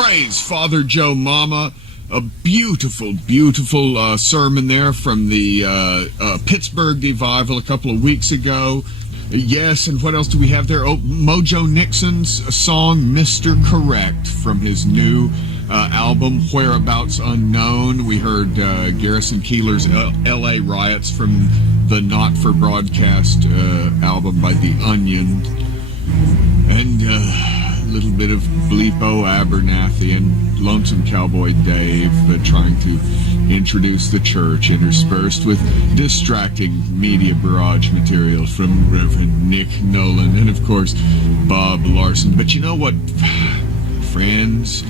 Praise Father Joe Mama. A beautiful, beautiful sermon there from the Pittsburgh Revival a couple of weeks ago. Yes, and what else do we have there? Oh, Mojo Nixon's song, Mr. Correct, from his new album, Whereabouts Unknown. We heard Garrison Keillor's L.A. Riots from the Not For Broadcast album by The Onion. And a little bit of Bleepo Abernathy and Lonesome Cowboy Dave trying to introduce the church, interspersed with distracting media barrage material from Reverend Nick Nolan and, of course, Bob Larson. But you know what, friends,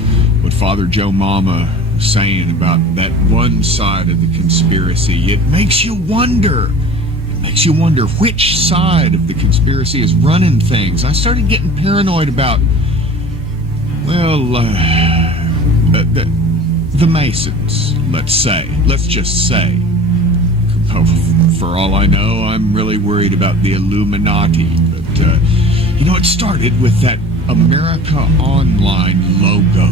what Father Joe Mama was saying about that one side of the conspiracy, it makes you wonder. Makes you wonder which side of the conspiracy is running things. I started getting paranoid about, well, the Masons, let's just say. For all I know, I'm really worried about the Illuminati. But, it started with that America Online logo,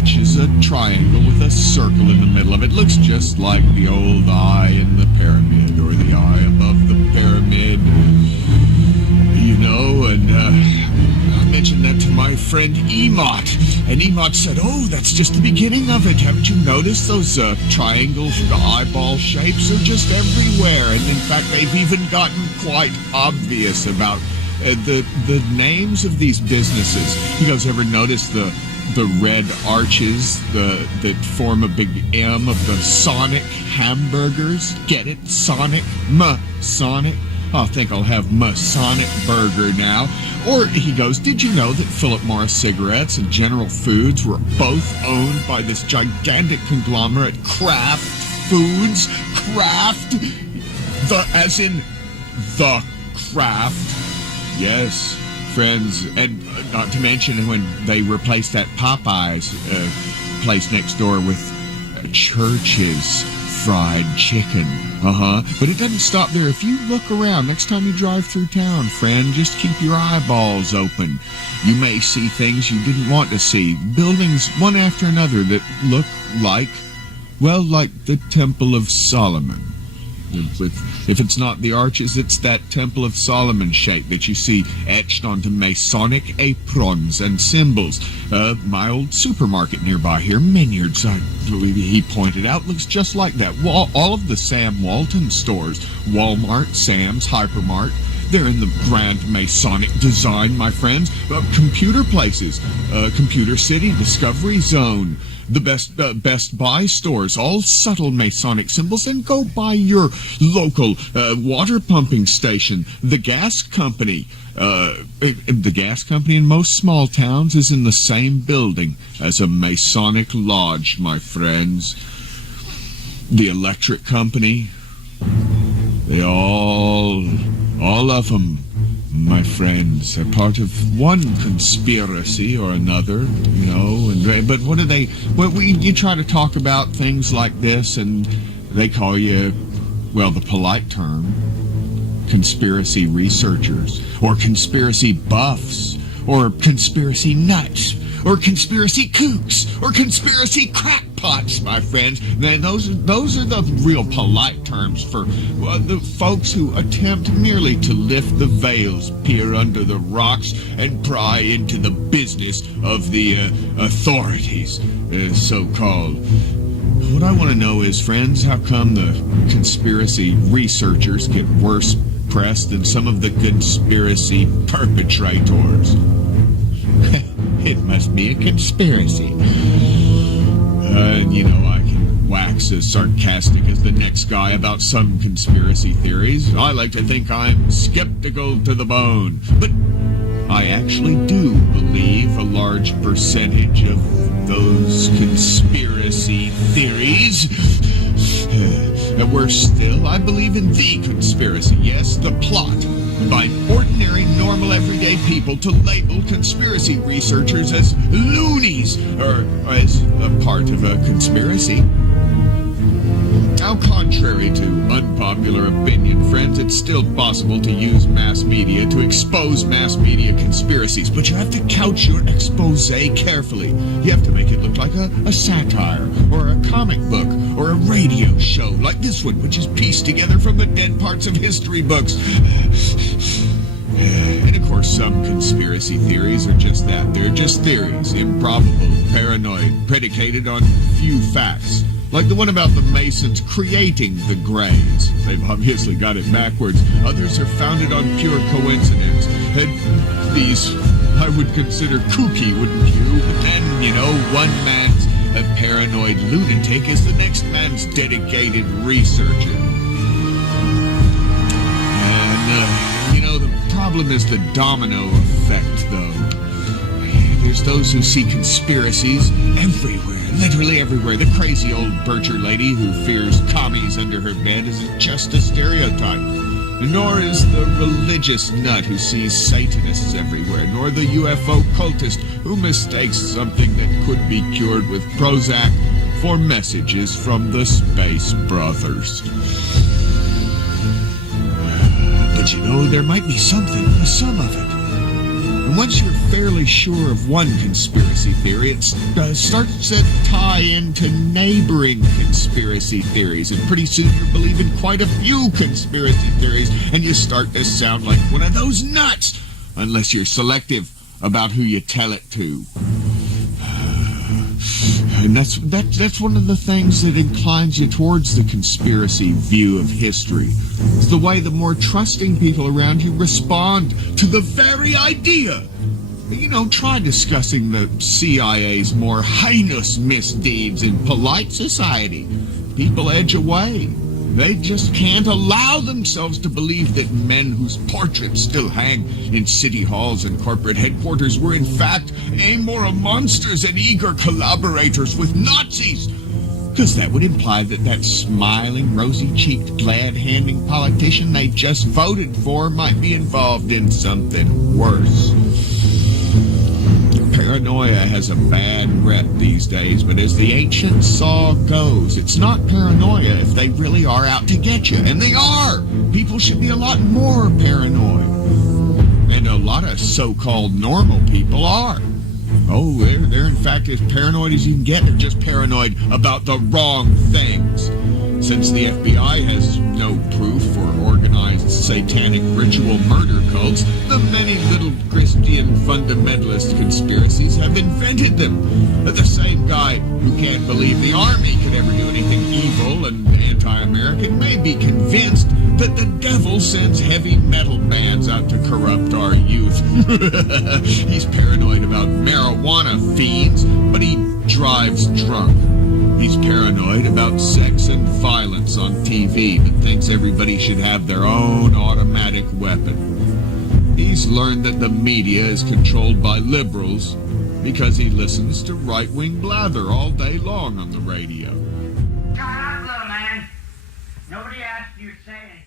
which is a triangle with a circle in the middle of it. Looks just like the old eye in the pyramid, or the eye above the pyramid. And I mentioned that to my friend Emot, and Emot said, "Oh, that's just the beginning of it. Haven't you noticed those triangles, the eyeball shapes are just everywhere? And in fact, they've even gotten quite obvious about the names of these businesses." You guys ever notice the red arches that form a big M of the Sonic hamburgers? Get it? Sonic? Sonic? I think I'll have Masonic burger now. Or he goes, did you know that Philip Morris Cigarettes and General Foods were both owned by this gigantic conglomerate, Kraft Foods? Kraft? As in the Kraft? Yes, friends. And not to mention when they replaced that Popeyes place next door with Church's Fried Chicken. But it doesn't stop there. If you look around next time you drive through town, friend, just keep your eyeballs open. You may see things you didn't want to see. Buildings one after another that look like the Temple of Solomon. If it's not the arches, it's that Temple of Solomon shape that you see etched onto Masonic aprons and symbols. My old supermarket nearby here, Minyards, I believe he pointed out, looks just like that. All of the Sam Walton stores, Walmart, Sam's, Hypermart, they're in the grand Masonic design, my friends. Computer places, Computer City, Discovery Zone, the Best Buy stores, all subtle Masonic symbols. And go by your local water pumping station. The gas company. The gas company in most small towns is in the same building as a Masonic lodge, my friends. The electric company. They all of them, my friends, are part of one conspiracy or another, but what do they, you try to talk about things like this and they call you, the polite term, conspiracy researchers, or conspiracy buffs, or conspiracy nuts, or conspiracy kooks, or conspiracy crackpots, my friends. Man, those are the real polite terms for the folks who attempt merely to lift the veils, peer under the rocks, and pry into the business of the authorities, so-called. What I want to know is, friends, how come the conspiracy researchers get worse press than some of the conspiracy perpetrators? It must be a conspiracy. I can wax as sarcastic as the next guy about some conspiracy theories. I like to think I'm skeptical to the bone. But I actually do believe a large percentage of those conspiracy theories. And worse still, I believe in the conspiracy. Yes, the plot by ordinary, normal, everyday people to label conspiracy researchers as loonies, or as a part of a conspiracy. Now, contrary to unpopular opinion, friends, it's still possible to use mass media to expose mass media conspiracies, but you have to couch your expose carefully. You have to make it look like a satire, or a comic book, or a radio show, like this one, which is pieced together from the dead parts of history books. And of course, some conspiracy theories are just that. They're just theories, improbable, paranoid, predicated on few facts. Like the one about the Masons creating the Greys. They've obviously got it backwards. Others are founded on pure coincidence. And these I would consider kooky, wouldn't you? But then, one man's a paranoid lunatic is the next man's dedicated researcher. The problem is the domino effect, though. There's those who see conspiracies everywhere, literally everywhere. The crazy old Bircher lady who fears commies under her bed isn't just a stereotype. Nor is the religious nut who sees Satanists everywhere, nor the UFO cultist who mistakes something that could be cured with Prozac for messages from the Space Brothers. But there might be something, some of it. And once you're fairly sure of one conspiracy theory, it starts to tie into neighboring conspiracy theories. And pretty soon you're believing quite a few conspiracy theories, and you start to sound like one of those nuts, unless you're selective about who you tell it to. And that's one of the things that inclines you towards the conspiracy view of history. It's the way the more trusting people around you respond to the very idea. Try discussing the CIA's more heinous misdeeds in polite society. People edge away. They just can't allow themselves to believe that men whose portraits still hang in city halls and corporate headquarters were in fact amoral monsters and eager collaborators with Nazis. Because that would imply that smiling, rosy-cheeked, glad-handing politician they just voted for might be involved in something worse. Paranoia has a bad rep these days, but as the ancient saw goes, it's not paranoia if they really are out to get you. And they are! People should be a lot more paranoid. And a lot of so-called normal people are. Oh, they're in fact as paranoid as you can get. They're just paranoid about the wrong things. Since the FBI has no proof for organized satanic ritual murder cults, the many little Christian fundamentalist conspiracies have invented them. The same guy who can't believe the army could ever do anything evil and anti-American may be convinced that the devil sends heavy metal bands out to corrupt our youth. He's paranoid about marijuana fiends, but he drives drunk. He's paranoid about sex and violence on TV, but thinks everybody should have their own automatic weapon. He's learned that the media is controlled by liberals because he listens to right-wing blather all day long on the radio. Shut up, little man. Nobody asked you to say anything.